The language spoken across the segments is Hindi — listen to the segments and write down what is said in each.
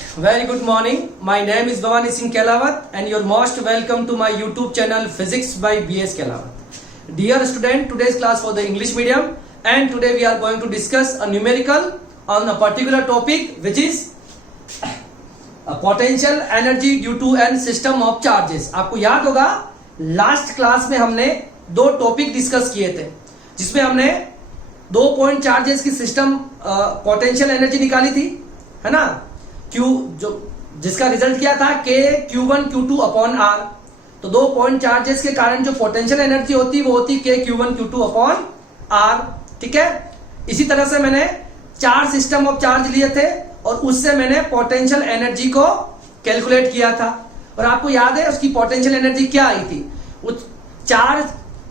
very good morning. My name is Bhavani Singh Kelawat and you're most welcome to my YouTube channel Physics by BS Kelawat. Dear student, today's class for the English medium and today we are going to discuss a numerical on a particular topic which is a potential energy due to an system of charges. आपको याद होगा लास्ट क्लास में हमने दो टॉपिक डिस्कस किए थे जिसमें हमने 2 पॉइंट चार्जेस की सिस्टम पोटेंशियल एनर्जी निकाली थी, है ना। Q जो जिसका रिजल्ट क्या था K Q1 Q2 upon R। तो 2 पॉइंट चार्जेस के कारण जो पोटेंशियल एनर्जी होती वो होती K Q1 Q2 upon R, ठीक है। इसी तरह से मैंने 4 सिस्टम ऑफ चार्ज लिए थे और उससे मैंने पोटेंशियल एनर्जी को कैलकुलेट किया था और आपको याद है उसकी पोटेंशियल एनर्जी क्या आई थी। उस 4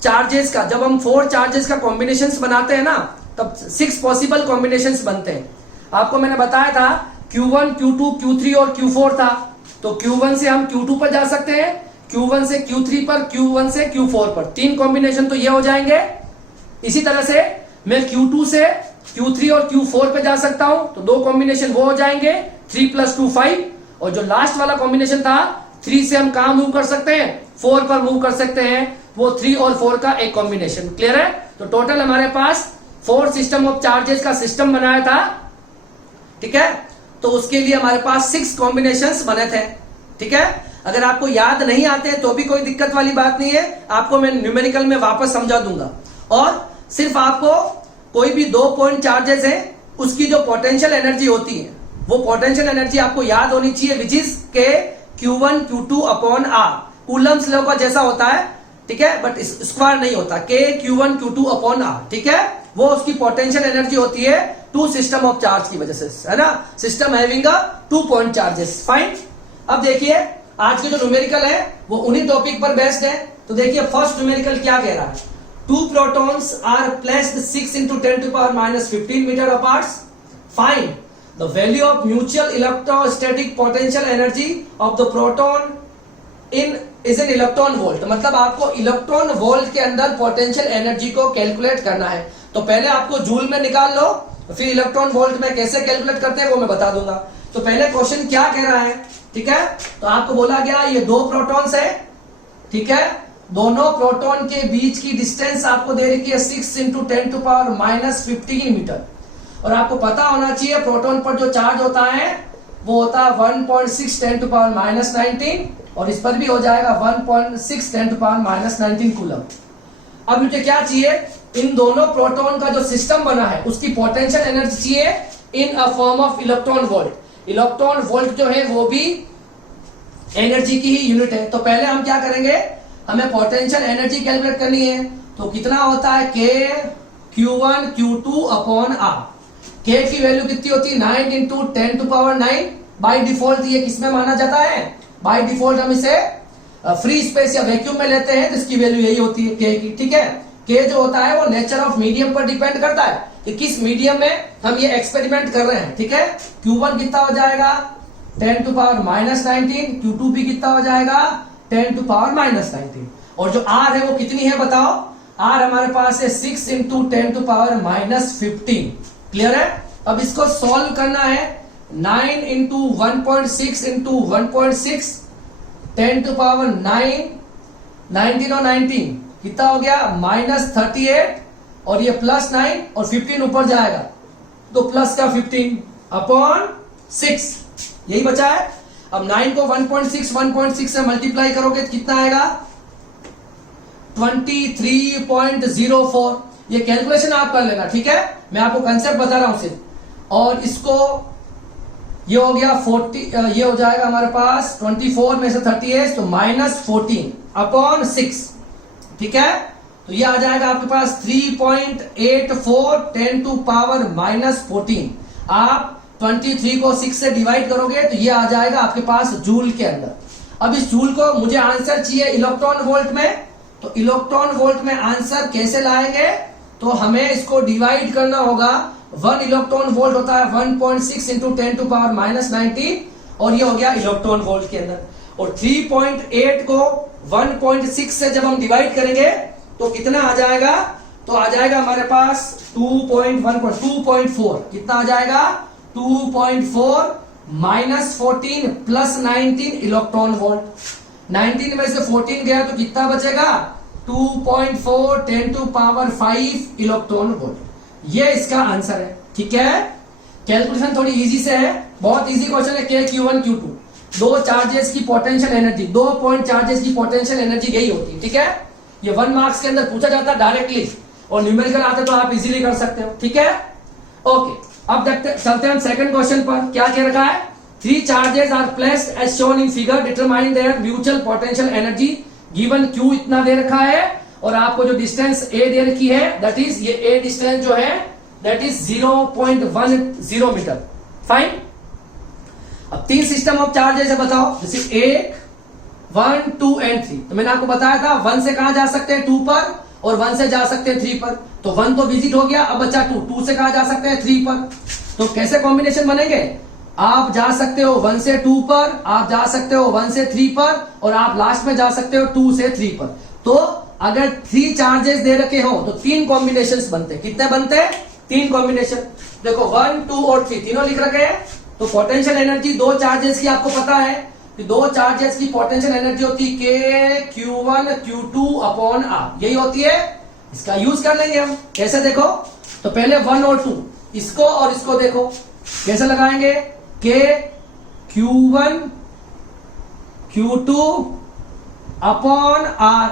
चार्जेस का जब हम 4 चार्जेस का कॉम्बिनेशंस बनाते हैं ना तब 6 पॉसिबल कॉम्बिनेशंस बनते हैं। आपको मैंने बताया था Q1 Q2 Q3 और Q4 था, तो Q1 से हम Q2 पर जा सकते हैं, Q1 से Q3 पर, Q1 से Q4 पर, 3 कॉम्बिनेशन तो ये हो जाएंगे। इसी तरह से मैं Q2 से Q3 और Q4 पे जा सकता हूं, तो 2 कॉम्बिनेशन वो हो जाएंगे, 3 + 2 5। और जो लास्ट वाला कॉम्बिनेशन था 3 से हम कहां मूव कर सकते हैं, 4 पर मूव कर सकते हैं, वो 3 और 4 का एक कॉम्बिनेशन। क्लियर है। तो टोटल हमारे पास 4 सिस्टम ऑफ चार्जेस का सिस्टम बनाया था, ठीक है। तो उसके लिए हमारे पास 6 कॉम्बिनेशंस बने थे, ठीक है। अगर आपको याद नहीं आते तो भी कोई दिक्कत वाली बात नहीं है, आपको मैं न्यूमेरिकल में वापस समझा दूंगा। और सिर्फ आपको कोई भी 2 पॉइंट चार्जेस है उसकी जो पोटेंशियल एनर्जी होती है वो पोटेंशियल एनर्जी आपको याद होनी चाहिए, which is K Q1 Q2 upon R। Coulomb's law का जैसा होता है, ठीक है, बट स्क्वायर नहीं होता, K Q1 Q2 upon R, ठीक है। वो उसकी पोटेंशियल एनर्जी होती है 2 सिस्टम ऑफ चार्ज की वजह से, है ना। System having a 2 point charges. Fine. अब देखिए आज के जो न्यूमेरिकल है वो उन्हीं टॉपिक पर बेस्ड है। तो देखिए फर्स्ट न्यूमेरिकल क्या कह रहा है, 2 protons are placed 6 × 10⁻⁻15 meter apart. Find the value of mutual electrostatic potential energy of the proton is an electron volt। मतलब आपको इलेक्ट्रॉन वोल्ट के अंदर पोटेंशियल एनर्जी को कैलकुलेट करना है। तो पहले आपको जूल में निकाल लो, फिर इलेक्ट्रॉन वोल्ट में कैसे कैलकुलेट करते हैं वो मैं बता दूंगा। तो पहले क्वेश्चन क्या कह रहा है, ठीक है। तो आपको बोला गया ये 2 प्रोटॉन्स है, ठीक है। दोनों प्रोटॉन के बीच की डिस्टेंस आपको दे रखी है 6 × 10⁻⁻15 मीटर। और आपको पता होना चाहिए प्रोटॉन पर जो चार्ज होता है वो होता है 1.6 × 10⁻⁻19 और इस पर भी हो जाएगा 1.6 × 10⁻⁻19 कूलम। अब मुझे क्या चाहिए, इन दोनों प्रोटॉन का जो सिस्टम बना है उसकी पोटेंशियल एनर्जी चाहिए in a form of electron volt. Electron volt जो है वो भी एनर्जी की ही यूनिट है। तो पहले हम क्या करेंगे, हमें पोटेंशियल एनर्जी कैलकुलेट करनी है। तो कितना होता है K Q1 Q2 upon R। K की वैल्यू कितनी होती है 9 × 10⁹। बाय डिफॉल्ट ये किसमें माना जाता है, बाय डिफॉल्ट हम इसे फ्री स्पेस या वैक्यूम में लेते हैं तो इसकी वैल्यू यही होती है K की, ठीक है। K जो होता है वो नेचर ऑफ मीडियम पर डिपेंड करता है कि किस मीडियम में हम ये एक्सपेरिमेंट कर रहे हैं, ठीक है। Q1 कितना हो जाएगा 10⁻⁻19, Q2 भी कितना हो जाएगा 10⁻⁻19 और जो R है वो कितनी है बताओ, R हमारे पास है 6 × 10⁻⁻15। क्लियर है। अब इसको सॉल्व करना है, 9 × 1.6 × 1.6 10⁻9 19 और 19 कितना हो गया -38 और ये +9 और 15 ऊपर जाएगा तो प्लस का 15 अपॉन 6 यही बचा है। अब 9 को 1.6 से मल्टीप्लाई करोगे तो कितना आएगा 23.04। ये कैलकुलेशन आप कर लेना, ठीक है, मैं आपको कंसेप्ट बता रहा हूं सिर्फ। और इसको ये हो गया 40, ये हो जाएगा हमारे पास 24 में से 38 तो -14 अपॉन 6, ठीक है। तो ये आ जाएगा आपके पास 3.84 10⁻⁻14। आप 23 को 6 से डिवाइड करोगे तो ये आ जाएगा आपके पास जूल के अंदर। अब इस जूल को मुझे आंसर चाहिए इलेक्ट्रॉन वोल्ट में, तो इलेक्ट्रॉन वोल्ट में आंसर कैसे लाएंगे, तो हमें इसको डिवाइड करना होगा। 1 इलेक्ट्रॉन वोल्ट होता है 1.6 × 10⁻⁻19 और ये हो गया इलेक्ट्रॉन वोल्ट के अंदर। और 3.8 को 1.6 से जब हम डिवाइड करेंगे तो कितना आ जाएगा, तो आ जाएगा हमारे पास 2.4 कितना आ जाएगा 2.4 -14 प्लस 19 इलेक्ट्रॉन वोल्ट। 19 में से 14 गया तो कितना बचेगा? 2.4 10 टू पावर 5 इलेक्ट्रॉन वोल्ट। ये इसका आंसर है। ठीक है, कैलकुलेशन थोड़ी इजी से है, बहुत इजी क्वेश्चन है। के Q1 Q2 दो चार्जेस की पोटेंशियल एनर्जी, 2 पॉइंट चार्जेस की पोटेंशियल एनर्जी यही होती है। ठीक है, ये 1 मार्क्स के अंदर पूछा जाता है डायरेक्टली, और न्यूमेरिकल आते तो आप इजीली कर सकते हो। ठीक है, ओके, अब देखते चलते हैं हम सेकंड क्वेश्चन पर। क्या कह रखा है? 3 charges are placed as shown in figure, determine their mutual potential energy given Q इतना दे रखा है, और आपको जो डिस्टेंस A दे रखी है, दैट इज ये A डिस्टेंस जो है दैट इज 0.10 मीटर। फाइन। अब 3 सिस्टम ऑफ चार्जेस है, बताओ। जैसे 1 1 2 एंड 3, तो मैंने आपको बताया था 1 से कहां जा सकते हैं? 2 पर, और 1 से जा सकते हैं 3 पर। तो 1 तो विजिट हो गया, अब बचा 2 से कहां जा सकते हैं? 3 पर। तो कैसे कॉम्बिनेशन बनेंगे? आप जा सकते हो 1 से 2 पर, आप जा सकते हो 1 से 3 पर, और आप लास्ट में जा सकते हो 2 से 3 पर। तो अगर 3 चार्जेस दे रखे हो तो 3 कॉम्बिनेशंस बनते हैं। कितने बनते हैं? 3 कॉम्बिनेशन। देखो 1 2 और 3 तीनों लिख रखे हैं। तो पोटेंशियल एनर्जी 2 चार्जेस की आपको पता है कि 2 चार्जेस की पोटेंशियल एनर्जी होती है K Q1 Q2 upon R, यही होती है। इसका यूज कर लेंगे हम। कैसे? देखो, तो पहले 1 और 2, इसको और इसको देखो कैसे लगाएंगे। K Q1 Q2 upon R।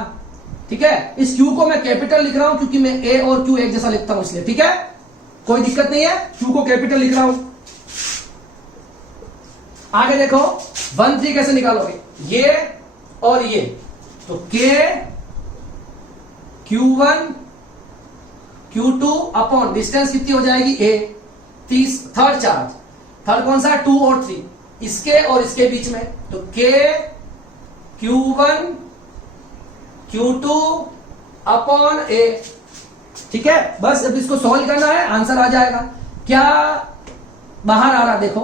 ठीक है, इस Q को मैं कैपिटल लिख रहा हूं क्योंकि मैं A और Q एक जैसा लिखता हूं इसलिए। ठीक है, कोई दिक्कत नहीं है, Q को कैपिटल लिख रहा हूं। आगे देखो 1 3 कैसे निकालोगे? ये और ये, तो K Q1 Q2 upon distance कितनी हो जाएगी? A। थर्ड चार्ज, थर्ड कौन सा? 2 और 3, इसके और इसके बीच में, तो K Q1 Q2 upon A। ठीक है, बस अब इसको सॉल्व करना है, आंसर आ जाएगा। क्या बाहर आ रहा देखो,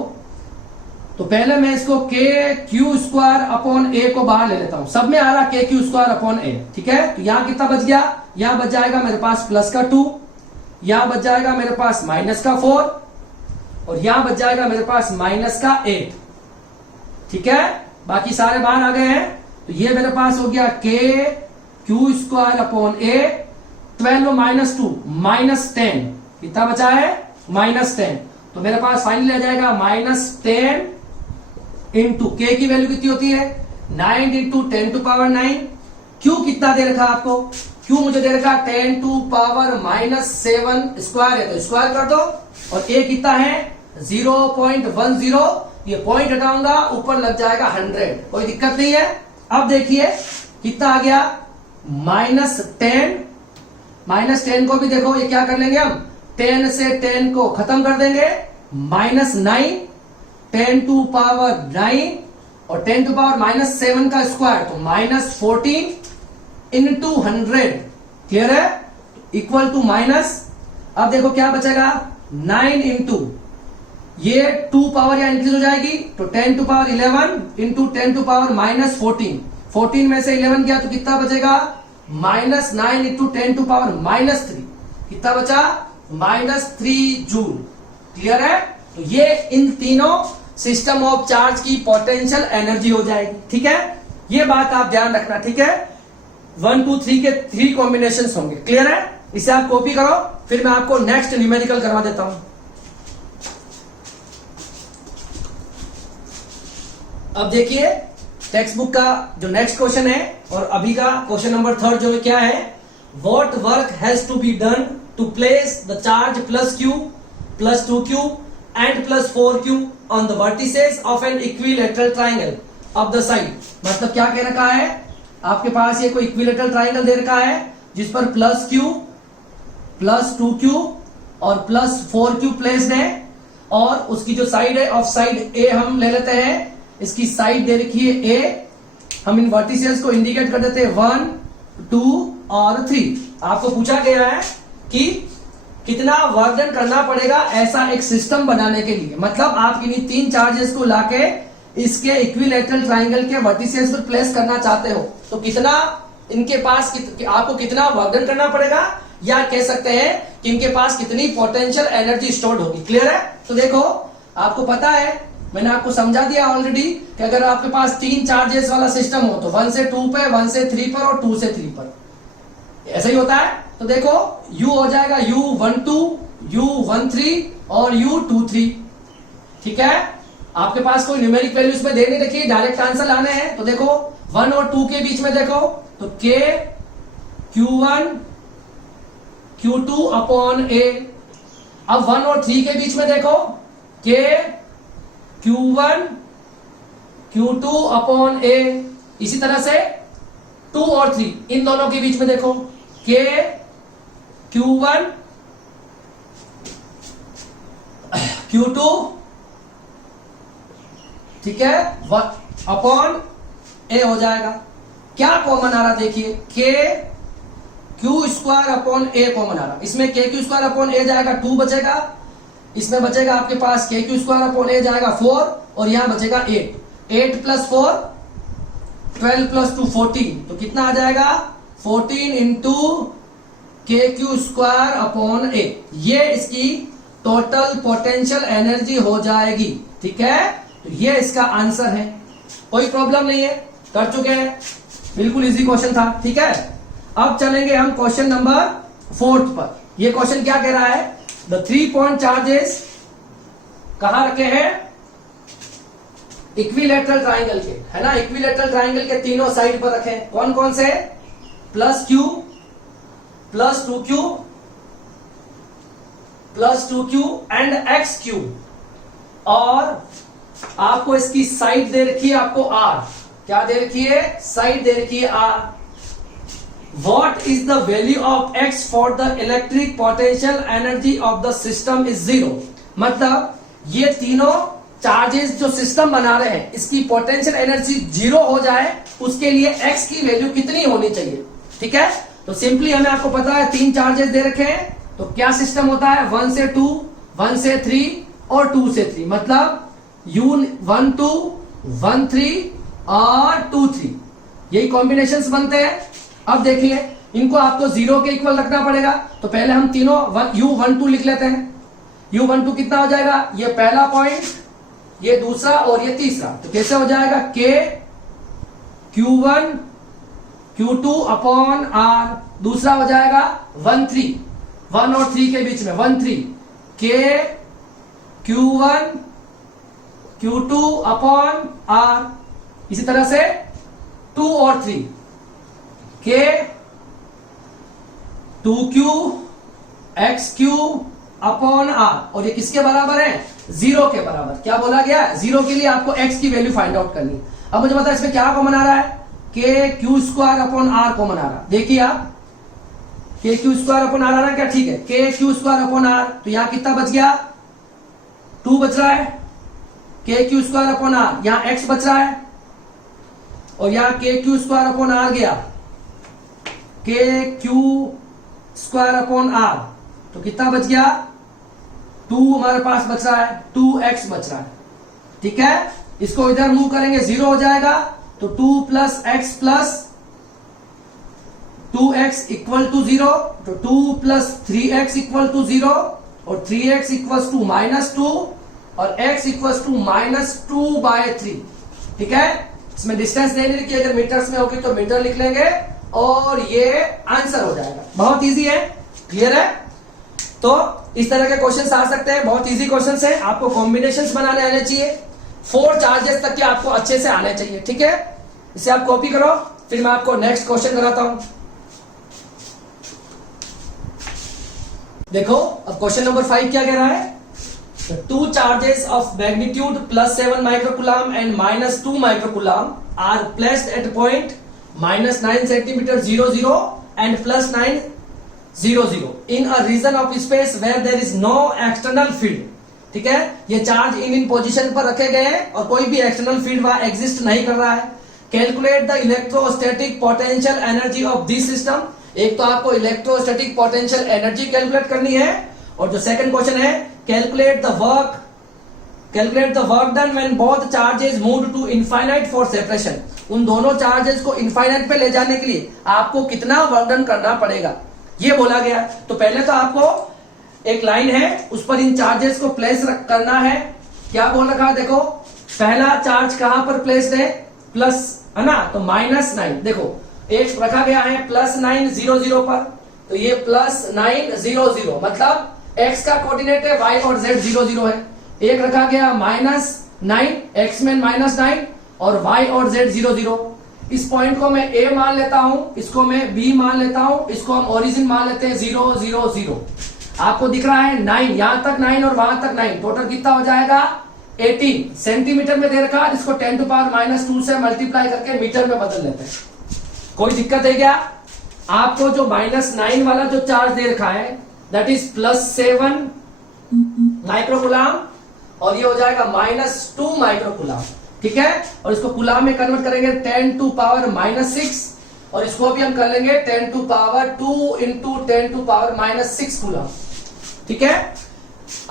तो पहले मैं इसको K Q square upon A को बाहर ले लेता हूं। सब में आ रहा K Q square upon A। ठीक है, तो यहां कितना बच गया? यहां बच जाएगा मेरे पास प्लस का 2, यहां बच जाएगा मेरे पास माइनस का 4, और यहां बच जाएगा मेरे पास माइनस का 8। ठीक है, बाकी सारे बाहर आ गए हैं। तो ये मेरे पास हो गया K Q square upon A। 12 minus 2 -10, कितना बचा है? -10। तो मेरे पास फाइनली आ जाएगा -10 इंटू K की वैल्यू कितनी होती है? 9 इंटू 10 टू पावर 9। Q कितना दे रखा आपको? Q मुझे दे रखा 10 टू पावर -7 स्क्वायर है, तो स्क्वायर कर दो। और A कितना है? 0.10। ये पॉइंट हटाऊंगा, ऊपर लग जाएगा 100, कोई दिक्कत नहीं है। अब देखिए कितना आ गया? -10। -10 को भी देखो, ये क्या कर लेंगे हम? 10 से 10 को खत्म कर देंगे, -9, 10 टू पावर 9, और 10 टू पावर -7 का स्क्वायर, तो -14 इंटू 100। क्लियर है? इक्वल टू माइनस, अब देखो क्या बचेगा? 9 इंटू ये 2 पावर या इंक्रीज हो जाएगी, तो 10 to power 11 into 10 to power -14। 14 में से 11 गया तो कितना बचेगा? -9 इंटू 10 टू पावर -3। कितना बचा? -3 जूल। क्लियर है? तो ये इन तीनों सिस्टम ऑफ चार्ज की पोटेंशियल एनर्जी हो जाएगी। ठीक है, ये बात आप ध्यान रखना। ठीक है, 1 2 3 के 3 कॉम्बिनेशन होंगे। क्लियर है? इसे आप कॉपी करो, फिर मैं आपको नेक्स्ट न्यूमेरिकल करवा देता हूं। अब देखिए टेक्स्ट बुक का जो नेक्स्ट क्वेश्चन है, और अभी का क्वेश्चन नंबर 3 जो है क्या है? What work has to be done to place the charge +Q +2Q and +4Q on the vertices of an equilateral triangle of the side. मतलब क्या कह रखा है? आपके पास ये कोई इक्विलेटरल ट्राइंगल दे रखा है जिस पर +Q +2Q और +4Q प्लेस्ड है, और उसकी जो साइड है ऑफ साइड A हम ले लेते हैं। इसकी साइड दे रखी है A, हम इन वर्टिसेस को इंडिकेट कर देते हैं 1 2 और 3। आपको पूछा गया है कि कितना वर्क डन करना पड़ेगा ऐसा एक सिस्टम बनाने के लिए। मतलब आप इन्हीं 3 चार्जेस को लाके इसके इक्विलेटरल ट्राइंगल के वर्टिसेस पर प्लेस करना चाहते हो, तो कितना इनके पास आपको कितना वर्क डन करना पड़ेगा, या कह सकते हैं कि इनके पास कितनी पोटेंशियल एनर्जी स्टोर्ड होगी। क्लियर है? तो देखो आपको पता है मैंने आपको समझा दिया ऑलरेडी कि अगर आपके पास 3 चार्जेस वाला सिस्टम हो तो 1 से 2 पे, 1 से 3 पर और 2 से 3 पर, ऐसा ही होता है। तो देखो U हो जाएगा U12, U13 और U23। ठीक है, आपके पास कोई न्यूमेरिक वैल्यू इसमें दे नहीं रखी, डायरेक्ट आंसर लाने हैं। तो देखो 1 और 2 के बीच में देखो तो K Q1 Q2 upon A। अब 1 और 3 के बीच में देखो K Q1 Q2 upon A। इसी तरह से 2 और 3 इन दोनों के बीच में देखो K Q1 Q2, ठीक है, अपॉन A हो जाएगा। क्या कॉमन आ रहा देखिए, K Q square upon A common आ रहा। इसमें K Q square upon A जाएगा 2 बचेगा, इसमें बचेगा आपके पास K Q square upon A जाएगा 4 और यहां बचेगा 8 प्लस 4 12 प्लस 2 14। तो कितना आ जाएगा 14 into K Q square upon A। ये इसकी टोटल पोटेंशियल एनर्जी हो जाएगी। ठीक है, तो ये इसका आंसर है, कोई प्रॉब्लम नहीं है, कर चुके हैं, बिल्कुल इजी क्वेश्चन था। ठीक है, अब चलेंगे हम क्वेश्चन नंबर 4 पर। ये क्वेश्चन क्या कह रहा है, द 3 पॉइंट चार्जेस कहां रखे हैं, इक्विलेटरल ट्राइंगल के, है ना, इक्विलेटरल ट्राइंगल के तीनों साइड पर रखे। कौन कौन से, plus Q, plus 2Q, plus 2Q and XQ। और आपको इसकी साइड दे रखी है, आपको R, क्या दे रखी है, साइड दे रखी है R। What is the value of X for the electric potential energy of the system is 0। मतलब ये तीनों चार्जेस जो सिस्टम बना रहे हैं इसकी पोटेंशियल एनर्जी 0 हो जाए, उसके लिए X की वैल्यू कितनी होनी चाहिए। ठीक है, तो सिंपली हमें आपको पता है 3 चार्जेस दे रखे हैं, तो क्या सिस्टम होता है, 1 से 2, 1 से 3 और 2 से 3, मतलब U12, 13 और 23, यही कॉम्बिनेशंस बनते हैं। अब देखिए इनको आपको 0 के इक्वल रखना पड़ेगा, तो पहले हम तीनों U12 लिख लेते हैं। U12 कितना हो जाएगा, ये पहला पॉइंट, ये दूसरा और ये तीसरा, तो कैसे हो जाएगा, K Q1 Q2 upon R। दूसरा हो जाएगा 13, 1 और 3 के बीच में 13, K Q1 Q2 upon R। इसी तरह से 2 और 3, K 2Q XQ upon R। और ये किसके बराबर है, 0 के बराबर। क्या बोला गया, 0 के लिए आपको X की वैल्यू फाइंड आउट करनी। अब मुझे पता है इसमें क्या कॉमन आ रहा है, K Q square upon R common आ रहा। देखिए आप, K Q square upon R आ रहा, क्या ठीक है, K Q square upon R, तो यहां कितना बच गया, 2 बच रहा है, K Q square upon R, यहां X बच रहा है, और यहां K Q square upon R गया, K Q square upon R, तो कितना बच गया, 2 हमारे पास बच रहा है, 2x बच रहा है। ठीक है, इसको इधर मूव करेंगे 0 हो जाएगा, तो 2 plus x plus 2x equal to 0, तो 2 प्लस 3x इक्वल टू 0 और 3x इक्वल टू -2 और x इक्वल टू -2/3। ठीक है, इसमें डिस्टेंस नहीं लिखी, अगर मीटर्स में होगी तो मीटर लिख लेंगे और ये आंसर हो जाएगा। बहुत इजी है, क्लियर है। तो इस तरह के क्वेश्चंस आ सकते हैं, बहुत इजी क्वेश्चंस हैं, आपको कॉम्बिनेशंस बनाने आने चाहिए, 4 चार्जेस तक के आपको अच्छे से आने चाहिए। ठीक है, इसे आप कॉपी करो, फिर मैं आपको नेक्स्ट क्वेश्चन कराता हूं। देखो अब क्वेश्चन नंबर 5 क्या कह रहा है, 2 charges of magnitude +7 microcoulomb and -2 microcoulomb are placed at point -9 centimeter 00 and +9 00 in a region of space where there is no external field। ठीक है, ये चार्ज इन पोजीशन पर रखे गए हैं और कोई भी एक्सटर्नल फील्ड वहां एग्जिस्ट नहीं कर रहा है। Calculate the electrostatic potential energy of this system. एक तो आपको इलेक्ट्रोस्टैटिक पोटेंशियल एनर्जी कैलकुलेट करनी है, और जो सेकंड क्वेश्चन है calculate the work done when both charges moved to infinite for separation. उन दोनों चार्जेस को इनफाइनाइट पे ले जाने के लिए आपको कितना वर्क डन करना पड़ेगा, ये बोला गया। तो पहले तो आपको एक लाइन है, उस पर इन चार्जेस को प्लेस करना है, क्या बोल रखा है देखो, पहला चार्ज कहां पर प्लेस्ड है, प्लस है ना, तो -9 देखो एक रखा गया है +9 0 0 पर, तो ये +9 0 0 मतलब x का कोऑर्डिनेट है y और z 0 0 है। एक रखा गया -9 x में -9 और y और z 0 0। इस पॉइंट को मैं a मान लेता हूं, इसको मैं b मान लेता हूं, इसको हम ओरिजिन मान लेते हैं 0 0 0। आपको दिख रहा है 9, यहां तक 9 और वहां तक 9, टोटल कितना हो जाएगा 18 सेंटीमीटर में दे रखा है, इसको 10⁻² से मल्टीप्लाई करके मीटर में बदल लेते हैं। कोई दिक्कत है क्या? आपको जो -9 वाला जो चार्ज दे रखा है दैट इज +7 माइक्रोकूलम और ये हो जाएगा -2 माइक्रोकूलम, ठीक है। और इसको कूलम में कन्वर्ट करेंगे 10⁻⁻6 और इसको भी हम कर लेंगे 10⁻2 इंटू 10⁻⁻6 कूलम, ठीक है।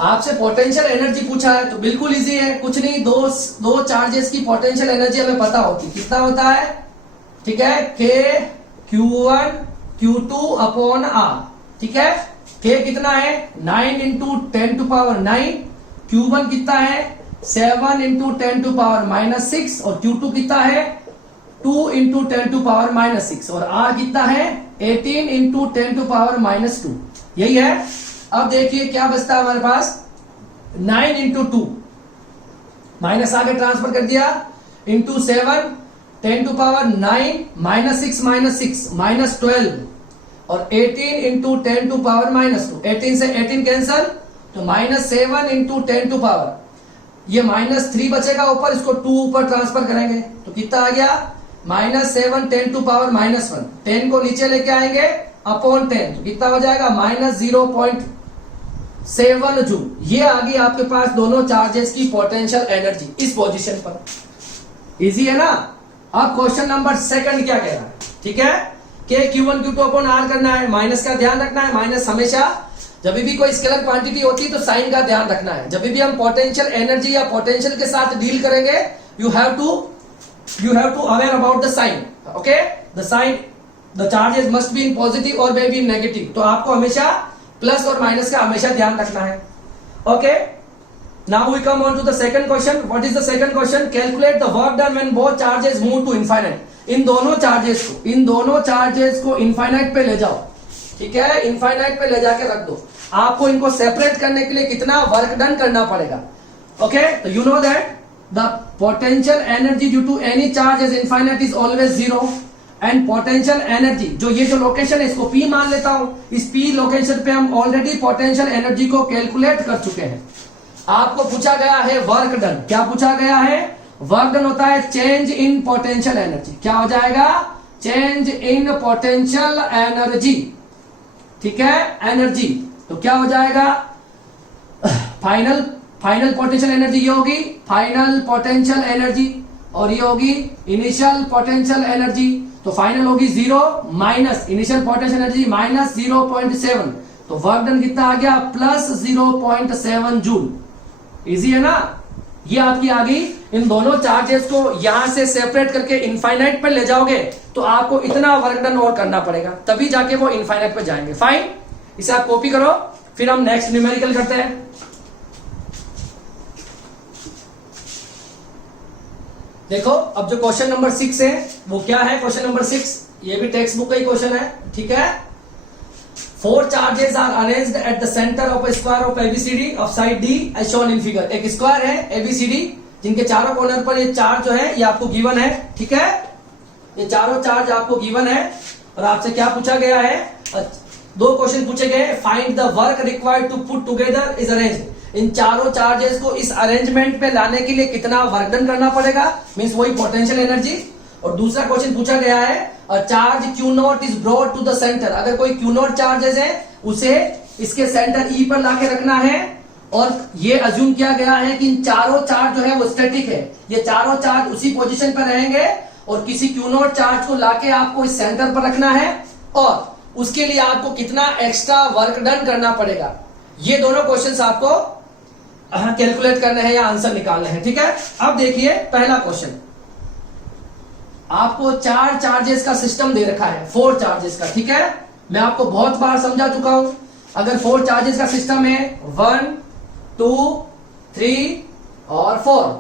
आपसे पोटेंशियल एनर्जी पूछा है तो बिल्कुल इजी है, कुछ नहीं, दो चार्जेस की पोटेंशियल एनर्जी हमें पता होती है, कितना होता है, ठीक है, K Q1 Q2 upon R, ठीक है। K कितना है 9 इंटू 10⁻9, Q1 कितना है 7 इंटू 10⁻⁻6 और Q2 कितना है 2 इंटू 10⁻⁻6 और R कितना है 18 इंटू 10⁻⁻2, यही है। अब देखिए क्या बचता है हमारे पास 9 इंटू 2 माइनस आगे ट्रांसफर कर दिया इंटू 7 10⁻9 -6 -12 और 18 इंटू 10⁻⁻2, 18 से 18 कैंसल तो -7 इंटू 10⁻, ये -3 बचेगा ऊपर, इसको 2 ऊपर ट्रांसफर करेंगे तो कितना आ गया -7 10⁻⁻1, 10 को नीचे लेके आएंगे अपॉन 10 तो कितना हो जाएगा -0.7 जूल। ये आ गई आपके पास दोनों चार्जेस की पोटेंशियल एनर्जी इस पोजीशन पर। इजी है ना। अब क्वेश्चन नंबर सेकंड क्या कह रहा है, ठीक है, K Q1 Q2 upon R करना है, माइनस का ध्यान रखना है, माइनस हमेशा जब भी कोई स्केलर क्वांटिटी होती है तो साइन का ध्यान रखना है। जब भी हम पोटेंशियल एनर्जी या पोटेंशियल के साथ डील करेंगे you have to aware about the sign, okay, the sign the charges must be in positive और मे बी इन नेगेटिव, तो आपको हमेशा प्लस और माइनस का हमेशा ध्यान रखना है, okay. Now we come on to the second question. What is the second question? Calculate the work done when both charges move to infinite. इन दोनों चार्जेस को इनफाइनाइट पे ले जाओ, ठीक है, इनफाइनाइट पे ले जाके रख दो। आपको इनको सेपरेट करने के लिए कितना वर्क डन करना पड़ेगा, ओके। तो you know that the potential energy due to any charge is infinite is always 0 and potential energy जो ये जो लोकेशन है इसको P मान लेता हूं, इस P लोकेशन पे हम ऑलरेडी पोटेंशियल एनर्जी को कैलकुलेट कर चुके हैं। आपको पूछा गया है वर्क डन, क्या पूछा गया है, वर्क डन होता है चेंज इन पोटेंशियल एनर्जी, क्या हो जाएगा चेंज इन पोटेंशियल एनर्जी, ठीक है, एनर्जी, तो क्या हो जाएगा फाइनल पोटेंशियल एनर्जी, ये होगी फाइनल पोटेंशियल एनर्जी और ये होगी इनिशियल पोटेंशियल एनर्जी, तो फाइनल होगी 0 minus initial potential energy minus 0.7, तो वर्क डन कितना आ गया +0.7 जूल। इजी है ना। ये आपकी आ गई। इन दोनों चार्जेस को यहां से सेपरेट करके इनफाइनाइट पर ले जाओगे तो आपको इतना वर्क डन और करना पड़ेगा, तभी जाके वो इनफाइनाइट पर जाएंगे। फाइन, इसे आप कॉपी करो, फिर हम नेक्स्ट न्यूमेरिकल करते हैं। देखो अब जो क्वेश्चन नंबर 6 है वो क्या है, क्वेश्चन नंबर 6 ये भी टेक्स्ट बुक का ही क्वेश्चन है, ठीक है। 4 charges are arranged at the center of a square of ABCD of side D as shown in figure। एक स्क्वायर है ABCD जिनके चारों कॉर्नर पर ये चार्ज जो है ये आपको गिवन है, ठीक है, ये चारों चार्ज आपको गिवन है और आपसे क्या पूछा गया है, 2 क्वेश्चन पूछे गए। Find the work required to put together is arrange. इन चारों चार्जेस को इस अरेंजमेंट पे लाने के लिए कितना वर्क डन करना पड़ेगा, मींस वही पोटेंशियल एनर्जी। और दूसरा क्वेश्चन पूछा गया है charge Q0 is brought to the centre. अगर कोई Q0 चार्जेस है उसे इसके सेंटर E पर लाके रखना है और ये अज्यूम किया गया है कि इन चारों चार्ज जो है वो स्टैटिक है, ये चारों चार्ज उसी पोजीशन पर रहेंगे और किसी Q0 चार्ज को लाके आपको इस सेंटर पर रखना है और उसके लिए आपको कितना एक्स्ट्रा वर्क डन करना पड़ेगा। ये दोनों क्वेश्चंस आपको कैलकुलेट करने हैं या आंसर निकालने हैं, ठीक है। अब देखिए पहला क्वेश्चन, आपको 4 चार्जेस का सिस्टम दे रखा है, 4 चार्जेस का, ठीक है। मैं आपको बहुत बार समझा चुका हूं, अगर 4 चार्जेस का सिस्टम है 1 2 3 और 4।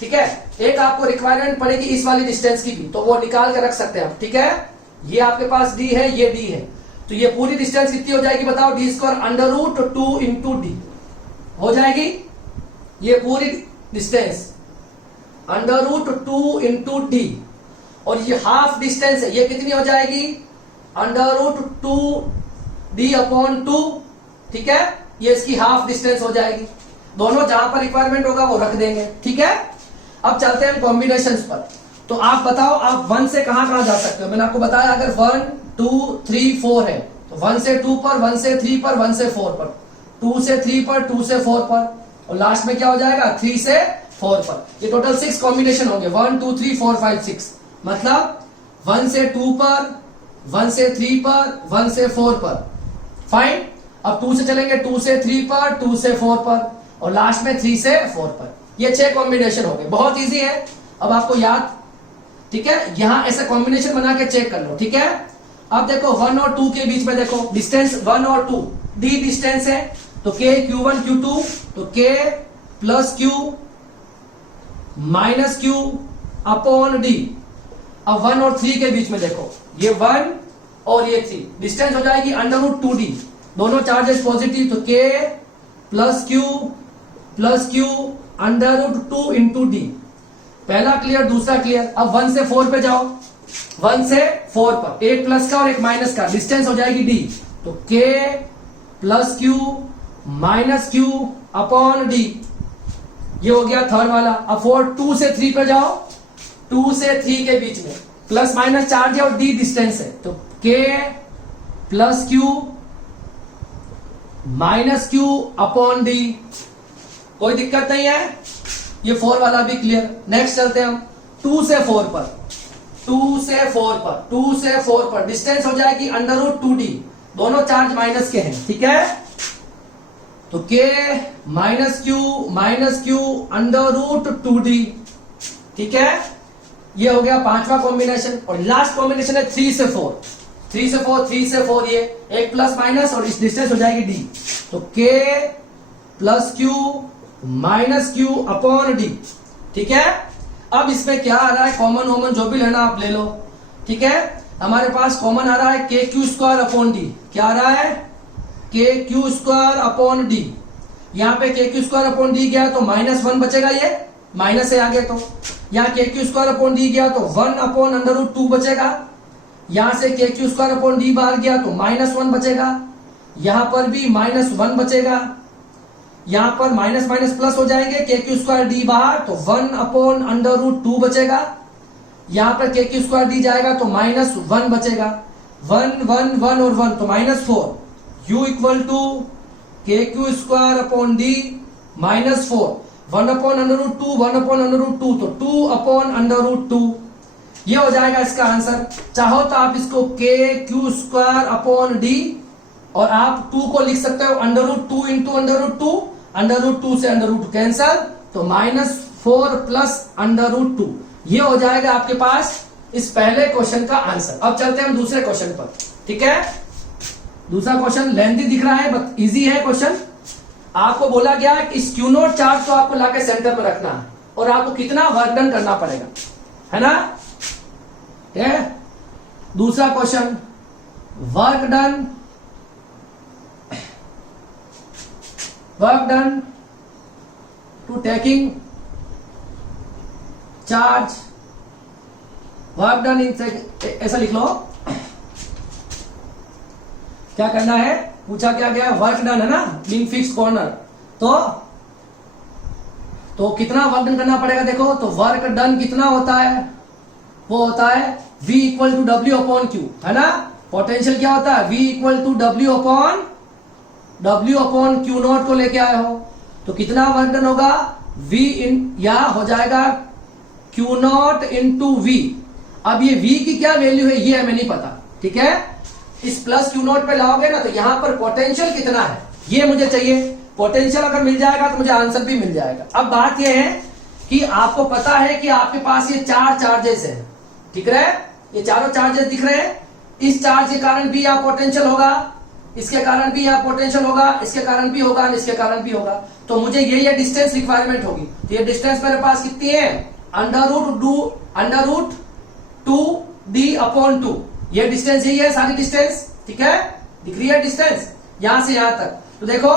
ठीक है, एक आपको रिक्वायरमेंट पड़ेगी इस वाली डिस्टेंस की भी, तो वो निकाल के रख सकते हैं आप। ठीक है, ये आपके पास d है, ये d है, तो ये पूरी डिस्टेंस कितनी हो जाएगी बताओ? d square under root 2 into D हो जाएगी। ये पूरी distance under root 2 into D, और ये हाफ डिस्टेंस है, ये कितनी हो जाएगी? Under root 2d upon 2। ठीक है, ये इसकी हाफ डिस्टेंस हो जाएगी। दोनों जहां पर रिक्वायरमेंट होगा वो रख देंगे। ठीक है, अब चलते हैं कॉम्बिनेशंस पर। तो आप बताओ, आप 1 से कहां कहां जा सकते हो? मैंने आपको बताया अगर 1 2 3 4 है तो 1 से 2 पर, 1 से 3 पर, 1 से 4 पर, 2 से 3 पर, 2 से 4 पर, और लास्ट में क्या हो जाएगा? 3 से 4 पर। ये टोटल 6 कॉम्बिनेशन होंगे, 1 2 3 4 5 6। मतलब 1 से 2 पर, 1 से 3 पर, 1 से 4 पर। फाइन। अब 2 से चलेंगे 2 से 3 पर, 2 से 4 पर, और लास्ट में 3 से 4 पर। ये 6 कॉम्बिनेशन हो गए। बहुत इजी है, अब आपको याद। ठीक है, यहां ऐसा कॉम्बिनेशन बना के चेक कर लो। ठीक है, अब देखो 1 और 2 के बीच में देखो डिस्टेंस 1 और 2 d डिस्टेंस है, तो k q1 q2, तो k plus q minus q upon d। अब 1 और 3 के बीच में देखो, ये 1 और ये 3, डिस्टेंस हो जाएगी अंडर रूट 2d, दोनों चार्जेस पॉजिटिव, तो k plus q under root 2 into D. पहला क्लियर, दूसरा क्लियर। अब 1 से 4 पे जाओ, 1 से 4 पर एक प्लस का और एक माइनस का, डिस्टेंस हो जाएगी d, तो k plus q minus q upon d। ये हो गया थर्ड वाला। अब 2 से 3 पे जाओ, 2 से 3 के बीच में प्लस माइनस चार्ज है और d डिस्टेंस है, तो k plus q minus q upon d। कोई दिक्कत नहीं है, ये 4 वाला भी क्लियर। नेक्स्ट चलते हैं हम 2 से 4 पर, 2 से 4 पर, 2 से 4 पर डिस्टेंस हो जाएगी अंडर रूट 2d, दोनों चार्ज माइनस के हैं। ठीक है, तो k minus Q under root 2d। ठीक है, ये हो गया 5वां कॉम्बिनेशन। और लास्ट कॉम्बिनेशन है 3 से 4, 3 से 4, 3 से 4, ये एक प्लस माइनस और इस डिस्टेंस हो जाएगी d, तो k plus q minus q upon d। ठीक है, अब इसमें क्या आ रहा है? कॉमन जो भी लेना आप ले लो। ठीक है, हमारे पास कॉमन आ रहा है के क्यू स्क्वायर अपॉन डी। क्या आ रहा है? के क्यू स्क्वायर अपॉन डी। यहाँ पे के क्यू स्क्वायर अपॉन डी गया तो -1 बचेगा, ये माइनस है आगे, तो यहाँ के क्यू स्क्वायर अपॉन डी गया तो 1 अपॉन अंडर रूट 2 बचेगा। यहां से के क्यू स्क्वायर अपॉन डी बाहर गया तो -1 बचेगा, यहां पर भी -1 बचेगा, यहां पर माइनस माइनस प्लस हो जाएंगे, के क्यू स्क्वायर डी बाहर तो 1 अपॉन अंडर रूट 2 बचेगा, यहां पर के क्यू स्क्वायर डी जाएगा तो -1 बचेगा, 1 1 1 और 1 तो -4, u इक्वल टू के Q square upon D -4, 1 upon under root 2, 1 upon under root 2 तो 2 अपॉन अंडर रूट 2। ये हो जाएगा इसका आंसर। चाहो तो आप इसको के क्यू स्क्वायर अपॉन डी और आप 2 को लिख सकते हो under root 2 into under root 2, under root 2 से अंडर रूट कैंसल, तो -4 प्लस अंडर रूट 2। ये हो जाएगा आपके पास इस पहले क्वेश्चन का आंसर। अब चलते हैं हम दूसरे क्वेश्चन पर। ठीक है, दूसरा क्वेश्चन लेंथी दिख रहा है बट इजी है क्वेश्चन। आपको बोला गया कि इस क्यू नोट चार्ज को आपको लाके सेंटर पर रखना है और आपको कितना वर्क डन करना पड़ेगा, है ना? दूसरा question, work done to taking charge, work done in, ऐसा लिख लो। क्या करना है? पूछा क्या गया? वर्क डन है ना, इन फिक्स कॉर्नर, तो कितना वर्क डन करना पड़ेगा? देखो तो वर्क डन कितना होता है, वो होता है V equal to W upon Q, है ना? पोटेंशियल क्या होता है? V equal to W upon Q naught को लेके आए हो, तो कितना वर्क डन होगा? V इन, या हो जाएगा क्यू नॉट इंटू V। अब ये V की क्या वैल्यू है ये हमें नहीं पता। ठीक है, इस प्लस क्यू नॉट पे लाओगे ना तो यहां पर पोटेंशियल कितना है ये मुझे चाहिए। पोटेंशियल अगर मिल जाएगा तो मुझे आंसर भी मिल जाएगा। अब बात यह है कि आपको पता है कि आपके पास ये 4 चार्जेस है, ठीक है? ये चारों चार्जेस दिख रहे हैं। इस चार्ज के कारण भी यहाँ पोटेंशियल होगा, इसके कारण भी यहाँ पोटेंशियल होगा, इसके कारण भी होगा, इसके कारण भी होगा। तो मुझे ये डिस्टेंस रिक्वायरमेंट होगी। तो ये डिस्टेंस मेरे पास कितनी है, अंडर रूट 2d/2। ये डिस्टेंस यही है सारी डिस्टेंस, ठीक है, दिख रही है डिस्टेंस यहां से यहां तक। तो देखो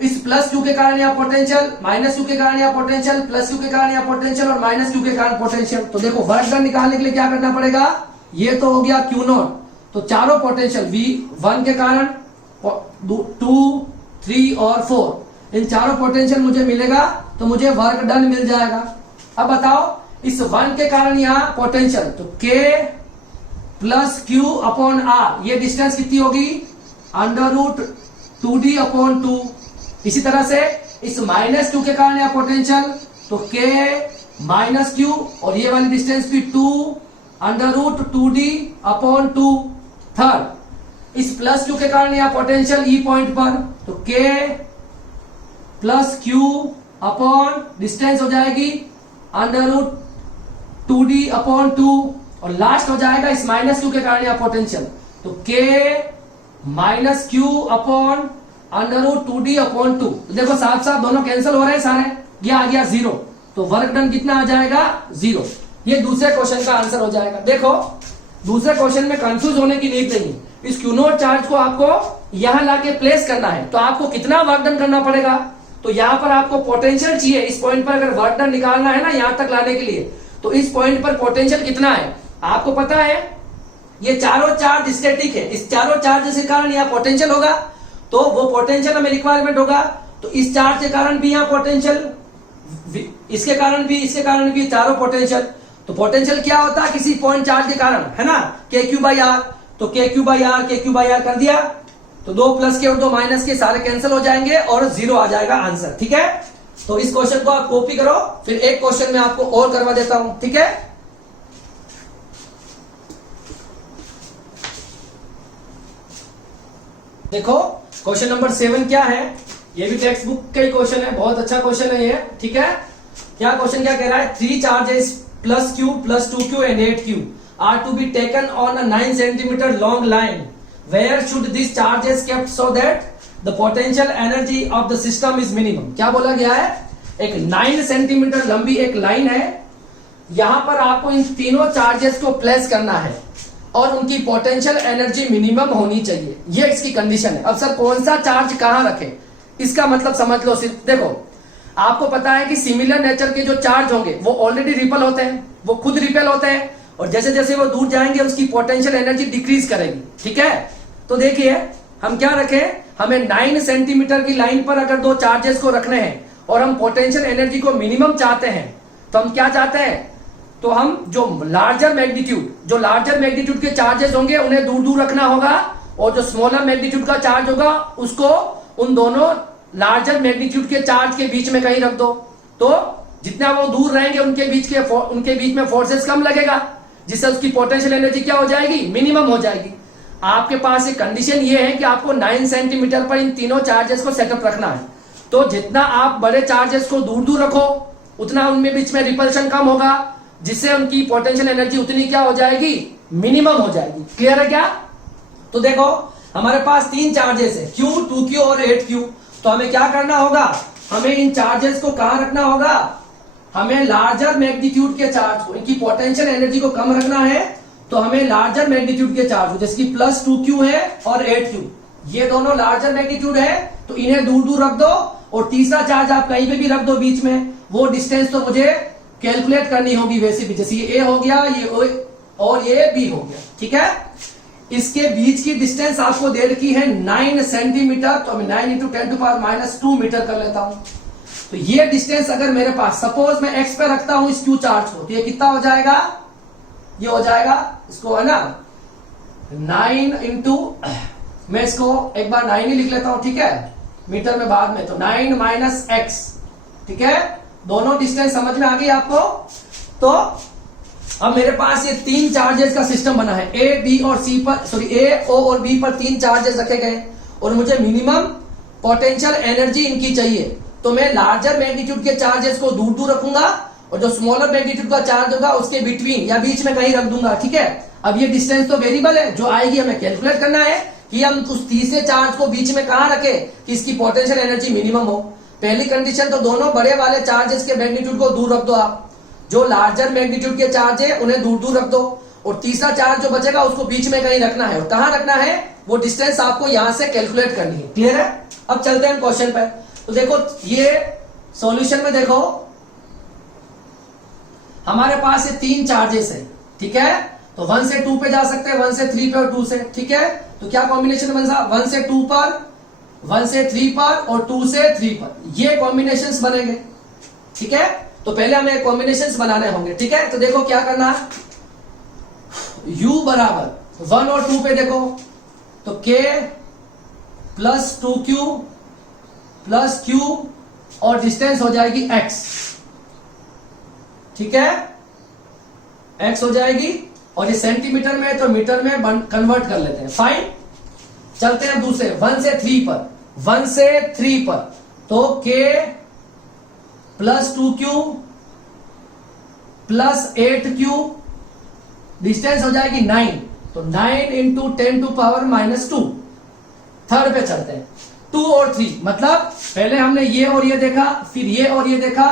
इस प्लस क्यू के कारण यहाँ पोटेंशियल, माइनस क्यू के कारण यहाँ पोटेंशियल, प्लस क्यू के कारण यहाँ पोटेंशियल और माइनस क्यू के कारण पोटेंशियल। तो देखो वर्क डन निकालने के लिए क्या करना पड़ेगा, ये तो हो गया Q0, तो चारों पोटेंशियल V1 के कारण 2, 3 और 4, इन चारों पोटेंशियल मुझे मिलेगा तो मुझे वर्क डन मिल जाएगा। अब बताओ इस 1 के कारण यहाँ पोटेंशियल, तो K प्लस Q/R, ये डिस्टेंस कितनी होगी, अंडर रूट 2d/2। इसी तरह से इस माइनस क्यू के कारण यहाँ पोटेंशियल, तो K माइनस क्यू और ये वाली डिस्टेंस भी 2 अंडर रूट 2d/2। थर्ड इस प्लस क्यू के कारण यहाँ पोटेंशियल ई पॉइंट पर, तो K प्लस Q/ डिस्टेंस हो जाएगी अंडर रूट 2d/2। और लास्ट हो जाएगा इस माइनस क्यू के कारण यहाँ पोटेंशियल, तो K minus Q/ under root 2d/2। देखो साफ साफ दोनों कैंसिल हो रहे हैं सारे, ये आ गया 0, तो वर्क डन कितना आ जाएगा, 0। ये दूसरे क्वेश्चन का आंसर हो जाएगा। देखो दूसरे क्वेश्चन में कंफ्यूज होने की नीड नहीं, इस Q0 चार्ज को आपको यहां लाके प्लेस करना है, तो आपको कितना वर्क डन करना पड़ेगा, तो यहां पर आपको पोटेंशियल चाहिए। इस पॉइंट पर अगर वर्क डन निकालना है ना यहां तक लाने के लिए, तो इस पॉइंट पर पोटेंशियल कितना है आपको पता है, ये चारों चार्ज स्टैटिक है, इस चारों चार्ज के कारण यहाँ पोटेंशियल होगा, तो वो पोटेंशियल हमें रिक्वायरमेंट होगा। तो इस चार्ज के कारण भी यहाँ पोटेंशियल, इसके कारण भी चारों पोटेंशियल। तो पोटेंशियल क्या होता है किसी पॉइंट चार्ज के कारण, है ना, KQ/R। तो KQ/R कर दिया, तो 2 प्लस के और 2 माइनस के सारे कैंसिल हो जाएंगे और 0 आ जाएगा आंसर, ठीक है। तो इस क्वेश्चन को आप कॉपी करो, फिर एक क्वेश्चन में आपको और करवा देता हूं, ठीक है। देखो क्वेश्चन नंबर 7 क्या है, ये भी टेक्स्ट बुक का ही क्वेश्चन है, बहुत अच्छा क्वेश्चन है ये, ठीक है। क्या क्वेश्चन क्या कह रहा है, 3 charges plus Q plus 2Q and 8Q are to be taken on a 9 centimetre long line, where should this charges kept so that the potential energy of the system is minimum. क्या बोला गया है, एक 9 सेंटीमीटर लंबी एक लाइन है, यहां पर आपको इन तीनों चार्जेस को प्लेस करना है और उनकी पोटेंशियल एनर्जी मिनिमम होनी चाहिए, ये इसकी कंडीशन है। अब सर कौन सा चार्ज कहां रखें, इसका मतलब समझ लो। सिर्फ देखो आपको पता है कि सिमिलर नेचर के जो चार्ज होंगे वो ऑलरेडी रिपल होते हैं, वो खुद रिपेल होते हैं, और जैसे जैसे वो दूर जाएंगे उसकी पोटेंशियल एनर्जी डिक्रीज करेगी, ठीक है। तो देखिए हम क्या रखें, हमें 9 सेंटीमीटर की लाइन पर अगर 2 चार्जेस को रखने हैं और हम पोटेंशियल एनर्जी को मिनिमम चाहते हैं, तो हम क्या चाहते हैं, तो हम जो लार्जर मैग्नीट्यूड के चार्जेस होंगे उन्हें दूर दूर रखना होगा, और जो स्मॉलर मैग्नीट्यूड का चार्ज होगा उसको उन दोनों लार्जर मैग्नीट्यूड के चार्ज के बीच में कहीं रख दो। तो जितना वो दूर रहेंगे उनके बीच में फोर्सेस कम लगेगा, जिससे उसकी पोटेंशियल एनर्जी क्या हो जाएगी, मिनिमम हो जाएगी। आपके पास एक कंडीशन ये है कि आपको 9 सेंटीमीटर पर इन तीनों चार्जेस को सेटअप रखना है, तो जितना आप बड़े चार्जेस को दूर दूर रखो उतना उनमें बीच में रिपल्शन कम होगा, जिससे उनकी पोटेंशियल एनर्जी उतनी क्या हो जाएगी, मिनिमम हो जाएगी। क्लियर है क्या। तो देखो हमारे पास 3 चार्जेस है, Q, 2Q और 8Q। तो हमें क्या करना होगा, हमें इन चार्जेस को कहां रखना होगा, हमें लार्जर मैग्नीट्यूड के चार्ज को, इनकी पोटेंशियल एनर्जी को कम रखना है, तो हमें लार्जर मैग्नीट्यूड के चार्ज को, जैसे कि प्लस 2Q है और 8Q, ये दोनों लार्जर मैग्नीट्यूड है, तो इन्हें दूर दूर रख दो, और तीसरा चार्ज आप कहीं पे भी रख दो बीच में, वो डिस्टेंस तो मुझे कैलकुलेट करनी होगी वैसे भी, जैसे ये A हो गया, ये और ये B हो गया, ठीक है। इसके बीच की डिस्टेंस आपको दे रखी है 9 सेंटीमीटर, तो मैं 9 × 10⁻² मीटर कर लेता हूं। तो ये डिस्टेंस अगर मेरे पास, सपोज मैं x पे रखता हूं इस Q चार्ज को, तो ये कितना हो जाएगा, ये हो जाएगा, इसको है ना 9 × मैं इसको एक बार 9 ही लिख लेता हूं, ठीक है, मीटर में बाद में, तो 9 - x, ठीक है। दोनों डिस्टेंस समझ में आ गई आपको। तो अब मेरे पास ये 3 चार्जेस का सिस्टम बना है, A, B और C पर, सॉरी A, O और B पर 3 चार्जेस रखे गए, और मुझे मिनिमम पोटेंशियल एनर्जी इनकी चाहिए। तो मैं लार्जर मैग्नीट्यूड के चार्जेस को दूर दूर रखूंगा, और जो स्मॉलर मैग्नीट्यूड का चार्ज होगा उसके बिटवीन या बीच में कहीं रख दूंगा, ठीक है। अब ये डिस्टेंस तो वेरिएबल है, जो आएगी हमें कैलकुलेट करना है कि हम उस तीसरे चार्ज को बीच में कहां रखें कि इसकी पोटेंशियल एनर्जी मिनिमम हो। पहली कंडीशन तो दोनों बड़े वाले चार्जेस के मैग्नीट्यूड को दूर रख दो आप, जो लार्जर मैग्नीट्यूड के चार्ज है उन्हें दूर दूर रख दो, और तीसरा चार्ज जो बचेगा उसको बीच में कहीं रखना है, और कहां रखना है वो डिस्टेंस आपको यहां से कैलकुलेट करनी है। क्लियर है? अब चलते हैं क्वेश्चन पे। तो देखो ये सॉल्यूशन में देखो हमारे पास ये 3 चार्जेस है, ठीक है, तो 1 से 2 पे जा सकते हैं, 1 से 3 पे और 2 से, ठीक है। तो क्या कॉम्बिनेशन बना? 1 से 2 पर, 1 से 3 पर और 2 से 3 पर, ये कॉम्बिनेशंस बनेंगे, ठीक है। तो पहले हमें कॉम्बिनेशंस बनाने होंगे, ठीक है। तो देखो क्या करना है, u बराबर 1 और 2 पे देखो तो k plus 2q plus q और डिस्टेंस हो जाएगी x, ठीक है, x हो जाएगी, और ये सेंटीमीटर में है तो मीटर में कन्वर्ट कर लेते हैं। फाइन, चलते हैं दूसरे 1 से 3 पर, 1 से 3 पर तो k plus 2q plus 8q, distance हो जाएगी 9, तो 9 into 10 to power minus 2। Third पे चलते हैं 2 और 3, मतलब पहले हमने ये और ये देखा, फिर ये और ये देखा,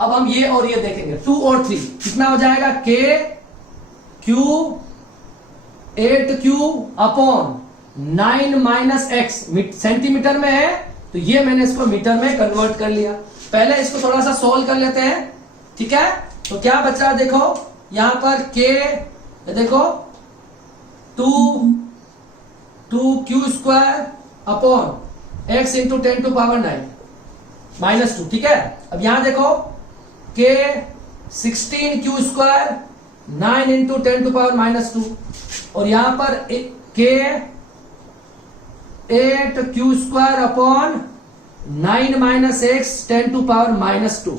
अब हम ये और ये देखेंगे। 2 और 3 कितना हो जाएगा, k q 8q upon 9 minus x, centimetre में है तो ये मैंने इसको मीटर में कन्वर्ट कर लिया। पहले इसको थोड़ा सा सोल्व कर लेते हैं, ठीक है। तो क्या बच रहा है देखो, यहां पर k देखो 2q square upon x into 10 to power 9 minus 2, ठीक है। अब यहां देखो k 16q square 9 into 10 to power minus 2, और यहां पर k 8q square upon 9 minus x 10 to power minus 2,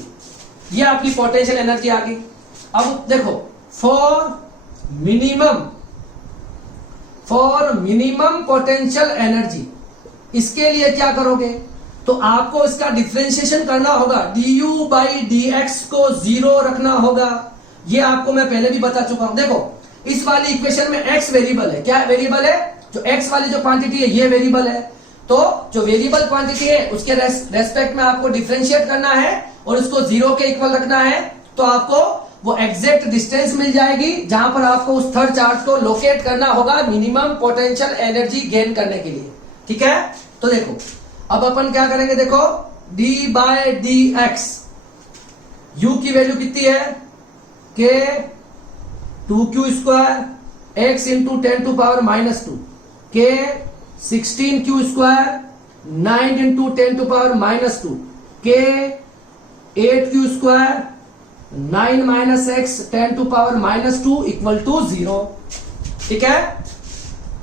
ये आपकी पोटेंशियल एनर्जी आ गई। अब देखो फॉर मिनिमम पोटेंशियल एनर्जी, इसके लिए क्या करोगे, तो आपको इसका डिफरेंशिएशन करना होगा, du बाई dx को 0 रखना होगा। ये आपको मैं पहले भी बता चुका हूं। देखो इस वाली इक्वेशन में x वेरिएबल है, क्या वेरिएबल है, जो x वाली जो क्वांटिटी है ये वेरिएबल है, तो जो वेरिएबल क्वांटिटी है उसके रेस्पेक्ट में आपको डिफरेंशिएट करना है और उसको 0 के इक्वल रखना है, तो आपको वो एग्जैक्ट डिस्टेंस मिल जाएगी जहां पर आपको उस थर्ड चार्ज को लोकेट करना होगा मिनिमम पोटेंशियल एनर्जी गेन करने के लिए, ठीक है। तो देखो अब अपन क्या करेंगे, देखो d by D X, u की वैल्यू कितनी है, k 2q square x into 10 to power minus 2, k 16q square 9 into 10 to power minus 2, k 8q square 9 minus x 10 to power minus 2 equal to 0, ठीक है।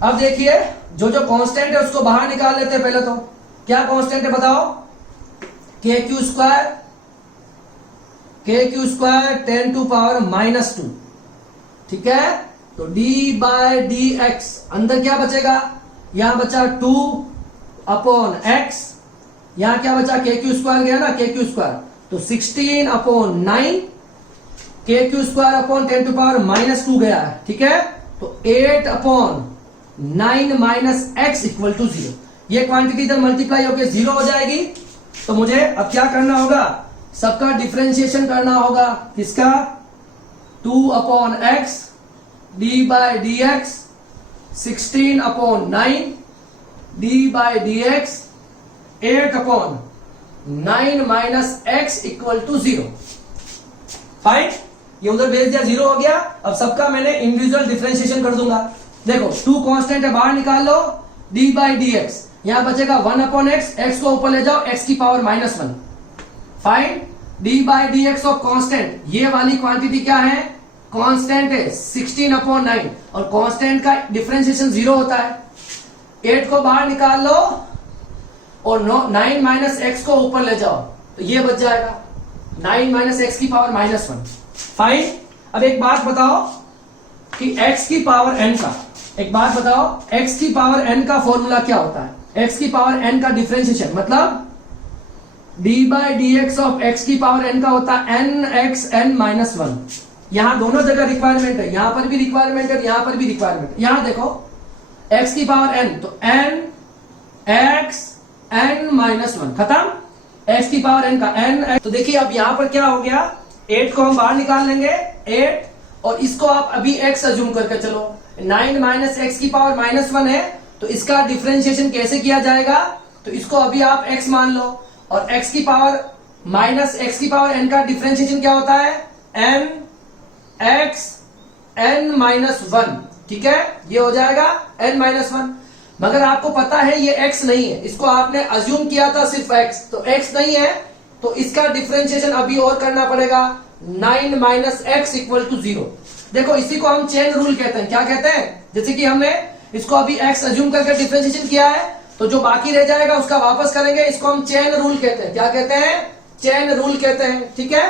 अब देखिए जो जो कांस्टेंट है उसको बाहर निकाल लेते हैं। पहले तो क्या कांस्टेंट है बताओ, k q square 10 to power minus 2, ठीक है। तो d बाय डी एक्स, अंदर क्या बचेगा, यहां बचा 2 अपॉन x, यहां क्या बचा, k q स्क्वायर गया ना, k q स्क्वायर, तो 16 upon 9, k q square upon 10 to power minus 2 गया है, ठीक है। तो 8 upon 9 minus x equal to 0, ये क्वांटिटी इधर मल्टीप्लाई होकर 0 हो जाएगी। तो मुझे अब क्या करना होगा, सबका डिफरेंशिएशन करना होगा, किसका, 2 upon x d by D X, 16 upon 9 d by D X, 8 upon 9 minus x equal to 0। Fine, ये उधर भेज दिया, 0 हो गया। अब सबका मैंने इंडिविजुअल डिफरेंशिएशन कर दूंगा। देखो 2 कांस्टेंट है, बाहर निकाल लो, d बाई डी एक्स, यहां बचेगा 1 अपॉन एक्स, एक्स को ऊपर ले जाओ, x की power minus 1। Fine, d by D x of constant, ये वाली क्वांटिटी क्या है, कांस्टेंट है 16 अपॉन 9, और कांस्टेंट का डिफरेंशिएशन 0 होता है। 8 को बाहर निकाल लो और 9 माइनस एक्स को ऊपर ले जाओ, तो ये बच जाएगा 9 माइनस एक्स की पावर माइनस 1। फाइन, अब एक बात बताओ कि x की पावर n का, एक बात बताओ, x की पावर n का फॉर्मूला क्या होता है, x की पावर n का डिफरेंशिएशन मतलब d by D x of x की पावर n का होता है n x n माइनस 1। यहां दोनों जगह रिक्वायरमेंट है, यहां पर भी रिक्वायरमेंट है, यहां पर भी रिक्वायरमेंट है। यहां देखो x की पावर n, तो n x n माइनस 1 खत्म। x की पावर n का n। तो देखिए अब यहाँ पर क्या हो गया, 8 को हम बाहर निकाल लेंगे 8, और इसको आप अभी x अज्यूम करके चलो। 9 माइनस एक्स की पावर -1 है, तो इसका डिफरेंशिएशन कैसे किया जाएगा, तो इसको अभी आप x मान लो, और x की पावर माइनस एक्स की पावर n का डिफरेंशिएशन क्या होता है, n x n माइनस 1। ठीक है, ये हो जाएगा n माइनस 1। मगर आपको पता है ये x नहीं है, इसको आपने अज्यूम किया था सिर्फ x, तो x नहीं है, तो इसका डिफरेंशिएशन अभी और करना पड़ेगा। 9 माइनस एक्स इक्वल टू 0। देखो इसी को हम चेन रूल कहते हैं। क्या कहते हैं, जैसे कि हमने इसको अभी x अज्यूम करके डिफरेंशिएशन किया है, तो जो बाकी रह जाएगा उसका वापस करेंगे, इसको हम चेन रूल कहते हैं। क्या कहते हैं, चेन रूल कहते हैं। ठीक है,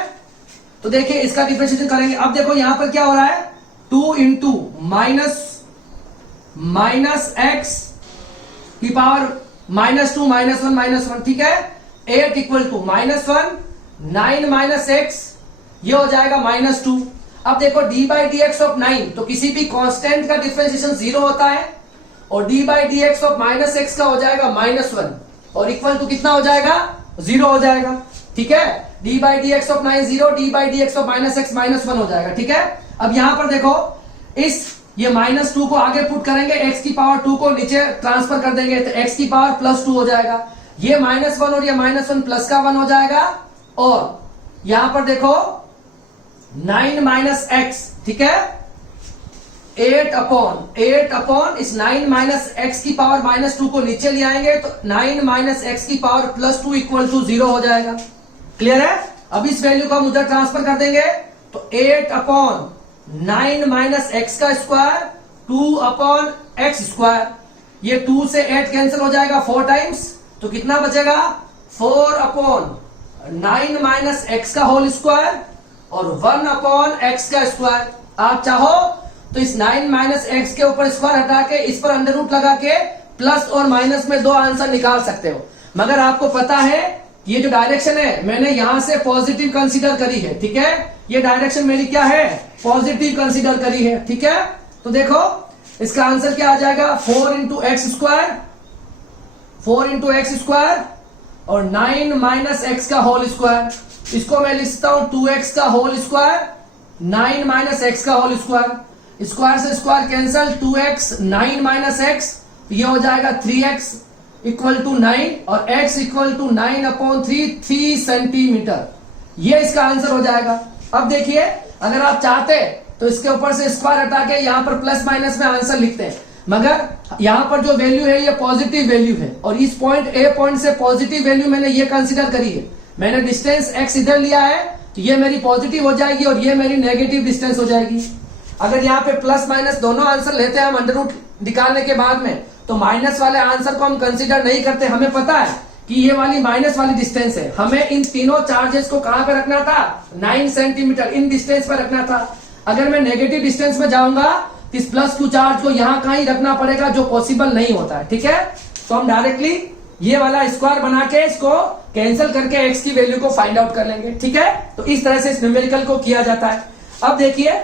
तो देखिए इसका डिफरेंशिएशन करेंगे। अब देखो यहां पर क्या हो रहा है, 2 इंटू माइनस एक्स की पावर -2 -1 ठीक है, 8 इक्वल टू -1 9 माइनस एक्स, ये हो जाएगा -2। अब देखो d by D x of 9, तो किसी भी कांस्टेंट का डिफरेंशिएशन 0 होता है, और d by D x of -x का हो जाएगा -1, और इक्वल टू कितना हो जाएगा, 0 हो जाएगा। ठीक है, d by D x of 9 0, d by D x of -x -1 हो जाएगा। ठीक है, अब यहां पर देखो ये -2 को आगे पुट करेंगे, x की पावर 2 को नीचे ट्रांसफर कर देंगे, तो x की पावर +2 हो जाएगा। ये -1 और ये -1 प्लस का 1 हो जाएगा, और यहां पर देखो 9 माइनस एक्स, ठीक है, 8 अपॉन इस 9 माइनस एक्स की पावर -2 को नीचे ले आएंगे, तो 9 माइनस एक्स की पावर +2 इक्वल टू 0 हो जाएगा। क्लियर है, अब इस वैल्यू को हम उधर ट्रांसफर कर देंगे, तो 8 अपॉन 9 माइनस एक्स का स्क्वायर 2 अपॉन एक्स स्क्वायर, ये 2 से 8 कैंसिल हो जाएगा 4 टाइम्स, तो कितना बचेगा, 4 अपॉन 9 माइनस एक्स का होल स्क्वायर और 1 अपॉन एक्स का स्क्वायर। आप चाहो तो इस 9 माइनस एक्स के ऊपर स्क्वायर हटा के इस पर अंडर रूट लगा के प्लस और माइनस में 2 आंसर निकाल सकते हो, मगर आपको पता है ये जो डायरेक्शन है मैंने यहां से पॉजिटिव कंसीडर करी है। ठीक है, ये डायरेक्शन मेरी क्या है, पॉजिटिव कंसीडर करी है। ठीक है, तो देखो इसका आंसर क्या आ जाएगा, 4 इंटू एक्स स्क्वायर और 9 माइनस एक्स का होल स्क्वायर। इसको मैं लिखता हूं 2x का होल स्क्वायर 9 माइनस एक्स का होल स्क्वायर, स्क्वायर से square cancel, 2x 9 minus X, ये हो जाएगा 3x इक्वल टू 9 और x equal to 9 upon 3 centimetre. ये इसका आंसर हो जाएगा। अब देखिए अगर आप चाहते तो इसके ऊपर से स्क्वायर हटा के यहाँ पर प्लस माइनस में आंसर लिखते हैं, मगर यहाँ पर जो वैल्यू है ये पॉजिटिव वैल्यू है, और इस पॉइंट ए पॉइंट से पॉजिटिव वैल्यू मैंने ये कंसीडर करी है। मैंने डिस्टेंस x इधर लिया है, तो ये मेरी पॉजिटिव हो जाएगी और ये मेरी नेगेटिव डिस्टेंस हो जाएगी। अगर यहाँ पे प्लस माइनस दोनों आंसर लेते हैं हम अंडर रूट निकालने के बाद में, तो माइनस वाले आंसर को हम कंसीडर नहीं करते। हमें पता है कि ये वाली माइनस वाली डिस्टेंस है, हमें इन तीनों चार्जेस को कहां पे रखना था, 9 सेंटीमीटर इन डिस्टेंस पर रखना था। अगर मैं नेगेटिव डिस्टेंस में जाऊंगा तो इस +2 चार्ज को यहां कहीं रखना पड़ेगा, जो पॉसिबल नहीं होता है। ठीक है, तो हम डायरेक्टली ये वाला स्क्वायर बना के इसको कैंसिल करके x की वैल्यू को फाइंड आउट कर लेंगे। ठीक है, तो इस तरह से इस न्यूमेरिकल को किया जाता है। अब देखिए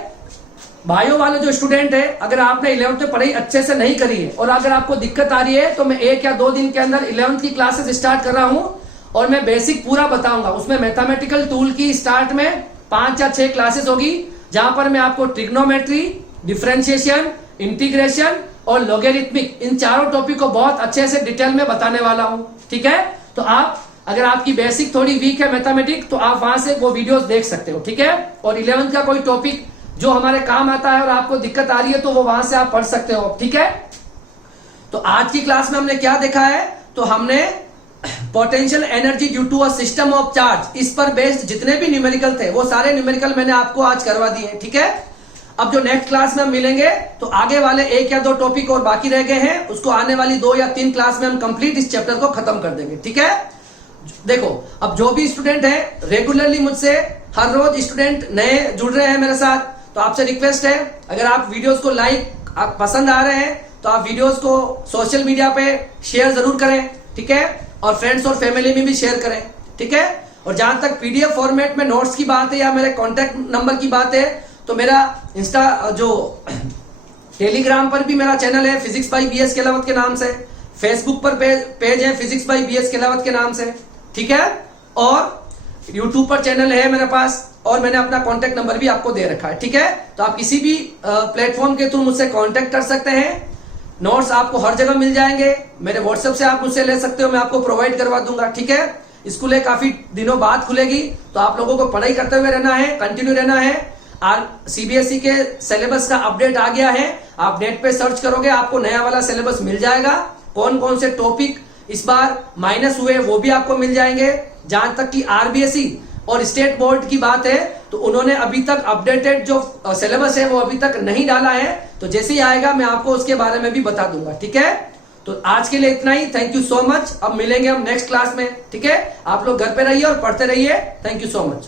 भाइयों वाले जो स्टूडेंट है, अगर आपने 11th में पढ़ाई अच्छे से नहीं करी है और अगर आपको दिक्कत आ रही है, तो मैं 1 या 2 दिन के अंदर 11th की क्लासेस स्टार्ट कर रहा हूं और मैं बेसिक पूरा बताऊंगा। उसमें मैथमेटिकल टूल की स्टार्ट में 5 या 6 क्लासेस होगी, जहां पर मैं आपको ट्रिग्नोमेट्री, डिफरेंशिएशन, इंटीग्रेशन और लॉगरिथमिक, इन चारों टॉपिक को बहुत अच्छे से डिटेल में बताने वाला हूं। ठीक है, तो आप अगर आपकी बेसिक थोड़ी वीक है मैथमेटिक्स, तो आप वहां से वो वीडियोस देख सकते हो। ठीक है, और 11th का कोई टॉपिक जो हमारे काम आता है और आपको दिक्कत आ रही है, तो वो वहां से आप पढ़ सकते हो। ठीक है, तो आज की क्लास में हमने क्या देखा है, तो हमने potential energy due to a system of charge, इस पर बेस्ड जितने भी न्यूमेरिकल थे वो सारे न्यूमेरिकल मैंने आपको आज करवा दिए। ठीक है, अब जो नेक्स्ट क्लास में हम मिलेंगे तो आगे वाले 1 या 2 टॉपिक और बाकी रह गए हैं, उसको आने वाली 2 या 3 क्लास में हम कंप्लीट इस चैप्टर को खत्म कर देंगे। ठीक है, देखो अब जो भी स्टूडेंट है रेगुलरली मुझसे हर रोज स्टूडेंट नए जुड़ रहे हैं मेरे साथ, तो आपसे रिक्वेस्ट है, अगर आप वीडियोस को लाइक आप पसंद आ रहे हैं तो आप वीडियोस को सोशल मीडिया पे शेयर जरूर करें। ठीक है, और फ्रेंड्स और फैमिली में भी शेयर करें। ठीक है, और जहां तक पीडीएफ फॉर्मेट में नोट्स की बात है या मेरे कॉन्टेक्ट नंबर की बात है, तो मेरा इंस्टा जो टेलीग्राम पर भी मेरा चैनल है फिजिक्स बाई बीएस केलावत के नाम से, फेसबुक पर पेज है फिजिक्स बाई बीएस केलावत के नाम से। ठीक है, और यूट्यूब पर चैनल है मेरे पास, और मैंने अपना कॉन्टेक्ट नंबर भी आपको दे रखा है, ठीक है। तो आप किसी भी प्लेटफॉर्म के थ्रू मुझसे कॉन्टेक्ट कर सकते हैं। नोट्स आपको हर जगह मिल जाएंगे, मेरे व्हाट्सएप से आप मुझसे ले सकते हो, मैं आपको प्रोवाइड करवा दूंगा, ठीक है। स्कूलें काफी दिनों बाद खुलेगी, तो आप लोगों को पढ़ाई करते हुए रहना है, कंटिन्यू रहना है। और सीबीएसई के सिलेबस का अपडेट आ गया है, आप नेट पे सर्च करोगे आपको नया वाला सिलेबस मिल जाएगा। कौन कौन से टॉपिक इस बार माइनस हुए वो भी आपको मिल जाएंगे। जहां तक कि आरबीएसई और स्टेट बोर्ड की बात है, तो उन्होंने अभी तक अपडेटेड जो सिलेबस है वो अभी तक नहीं डाला है, तो जैसे ही आएगा मैं आपको उसके बारे में भी बता दूंगा, ठीक है। तो आज के लिए इतना ही, थैंक यू सो मच। अब मिलेंगे हम नेक्स्ट क्लास में, ठीक है। आप लोग घर पे रहिए और पढ़ते रहिए, थैंक यू सो मच।